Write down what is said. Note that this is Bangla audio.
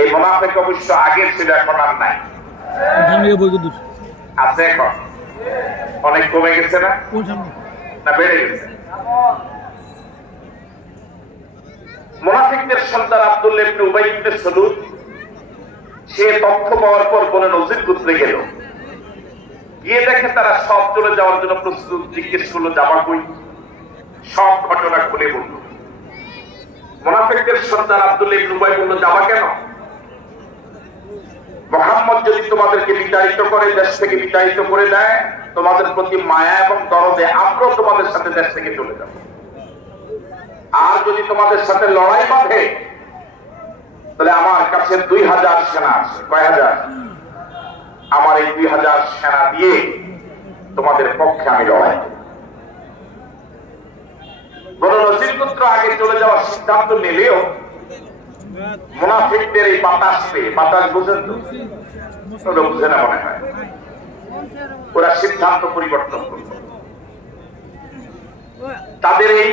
এই মুনাফিক অবশ্য আগের ছিল, এখন আর নাই। আছে এখন অনেক কমে গেছে না বেড়ে গেছে? মুনাফিকদের সন্তান আব্দুল্লাহ ইবনে উবাই ইবনে সালুল সে তথ্য পাওয়ার পর বলে নজির গোত্রে গেল, গিয়ে দেখে তারা সব চলে যাওয়ার জন্য প্রস্তুত। জিজ্ঞেস করলো যাবা কই? সব ঘটনা খুলে বলল। মুনাফিকদের সন্তান আব্দুল্লাহ ইবনে উবাই বলল, যাবা কেন? মুহাম্মদ যদি তোমাদেরকে বিতাড়িত করে, দেশ থেকে বিতাড়িত করে দেয়, তোমাদের প্রতি মায়া এবং দরদে আমরাও তোমাদের সাথে দেশ থেকে চলে যাব। আর যদি তোমাদের সাথে লড়াই বাঁধে, তাহলে আমার কাছে 2000 সেনা আছে। কয় হাজার? আমার এই 2000 সেনা দিয়ে তোমাদের পক্ষে আমি লড়াই করব। বনু নজির গোত্র আগে চলে যাওয়ার সিদ্ধান্ত নিলেও মুনাফিকদের এই বাতাস পেয়ে, বাতাস বুঝেন তো? বুঝে না মনে হয়। ওরা সিদ্ধান্ত পরিবর্তন করল। তাদের এই